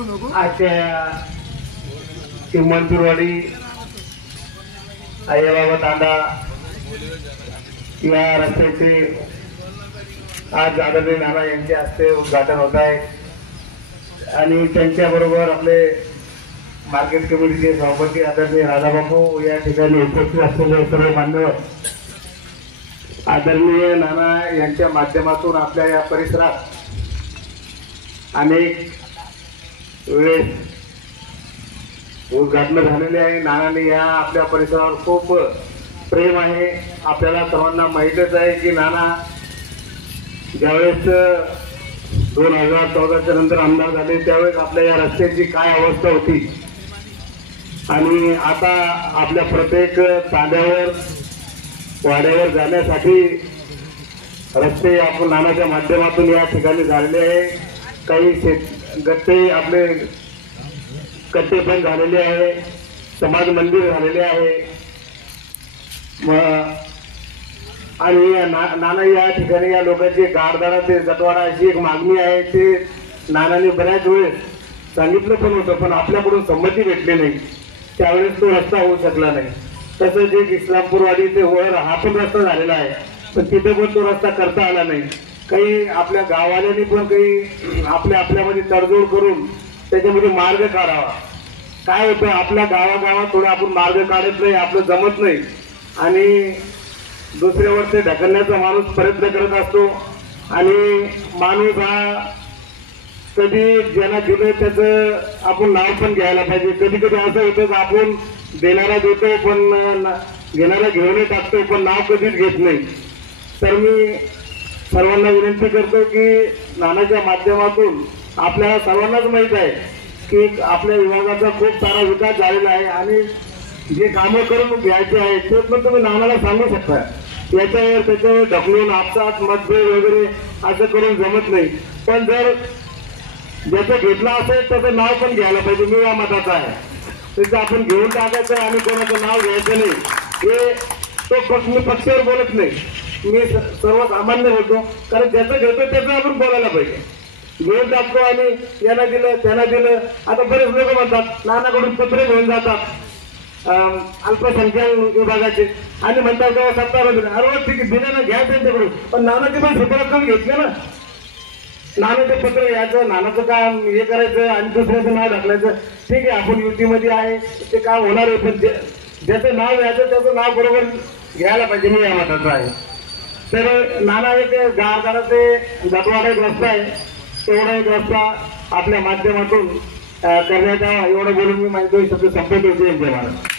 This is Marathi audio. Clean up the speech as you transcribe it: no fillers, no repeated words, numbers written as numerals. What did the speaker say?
आजच्या चिमणपूरवाडी आईबाबा तांडा या रस्त्याचे आज आदरणीय नाना यांच्या हस्ते उद्घाटन होत आहे आणि त्यांच्याबरोबर आपले मार्केट कमिटीचे सभापती आदरणीय राधाबापू या ठिकाणी उपस्थित असलेले सर्व मान्यवर आदरणीय नाना यांच्या माध्यमातून आपल्या या परिसरात अनेक वेळेस उद्घाटन झालेले आहे। नानाने या आपल्या परिसरावर खूप प्रेम आहे। आपल्याला सर्वांना माहीतच आहे की नाना ज्यावेळेस 2014च्या नंतर आमदार झाले त्यावेळेस आपल्या या रस्त्याची काय अवस्था होती आणि आता आपल्या प्रत्येक तांड्यावर वाड्यावर जाण्यासाठी रस्ते आपण नानाच्या माध्यमातून या ठिकाणी झालेले आहे। काही गट्टे आपले कट्टे पण झालेले आहे, समाज मंदिर झालेले आहे आणि नाना या ठिकाणी या लोकांची गारदारा ते जटवाडा अशी एक मागणी आहे। ते नानाने बऱ्याच वेळेस सांगितलं पण होतं पण आपल्याकडून संमती भेटली नाही, त्यावेळेस तो रस्ता होऊ शकला नाही। तसंच एक इस्लामपूरवाडी ते वर हा पण रस्ता झालेला आहे पण तिथे पण तो रस्ता करता आला नाही। काही आपल्या गाववाल्यांनी पण काही आपल्यामध्ये तडजोड करून त्याच्यामध्ये मार्ग काढावा। काय होतं आपल्या गावागावात थोडं आपण मार्ग काढत नाही, आपलं जमत नाही आणि दुसऱ्यावर ते ढकलण्याचा माणूस प्रयत्न करत असतो आणि माणूस हा कधी ज्यांना दिलं त्याचं आपण नाव पण घ्यायला पाहिजे। कधी कधी असं होतं की आपण देणारा देतो पण घेणारा घेऊन टाकतो पण नाव कधीच घेत नाही। तर मी सर्वांना विनंती करतो की नानाच्या माध्यमातून आपल्याला सर्वांनाच माहित आहे की आपल्या विभागाचा खूप सारा विकास झालेला आहे आणि जे कामं करून घ्यायचे आहे ते पण तुम्ही नानाला सांगू शकता। याच्यावर त्याच्यावर ढकलून आपसात मतभेद वगैरे असं करून जमत नाही, पण जर ज्याचं घेतलं असेल त्याचं नाव पण घ्यायला पाहिजे। मी या मताचा आहे, त्याचं आपण घेऊन टाकायचं आणि कोणाचं नाव घ्यायचं नाही। हे तो मी पक्षावर बोलत नाही, मी सर्वसामान्य होतो कारण ज्याचं घेतो त्याचं आपण बोलायला पाहिजे। घेऊन टाकतो आणि याला दिलं त्याला दिलं। आता बरेच लोक म्हणतात नानाकडून पत्र घेऊन जातात अल्पसंख्याक विभागाचे आणि म्हणतात तेव्हा सत्तावन्न अरे ठीक आहे दिलं ना घ्या त्यांच्याकडून, पण नानाचे पण सुपरक्कम घेतले ना। नानाचं पत्र घ्यायचं, नानाचं काम हे करायचं आणि दुसऱ्याचं नाव ढकलायचं। ठीक आहे आपण युतीमध्ये आहे ते काम होणार आहे पण ज्याचं नाव घ्यायचं त्याचं नाव बरोबर घ्यायला पाहिजे। मी या मताचा आहे। तर नाना एक गारदारा ते जटवाडा एक रस्ता आहे, तेवढा एक रस्ता आपल्या माध्यमातून करण्यात यावा एवढं बोलून मी माझे 2 शब्द संपवतो। जय महाराज।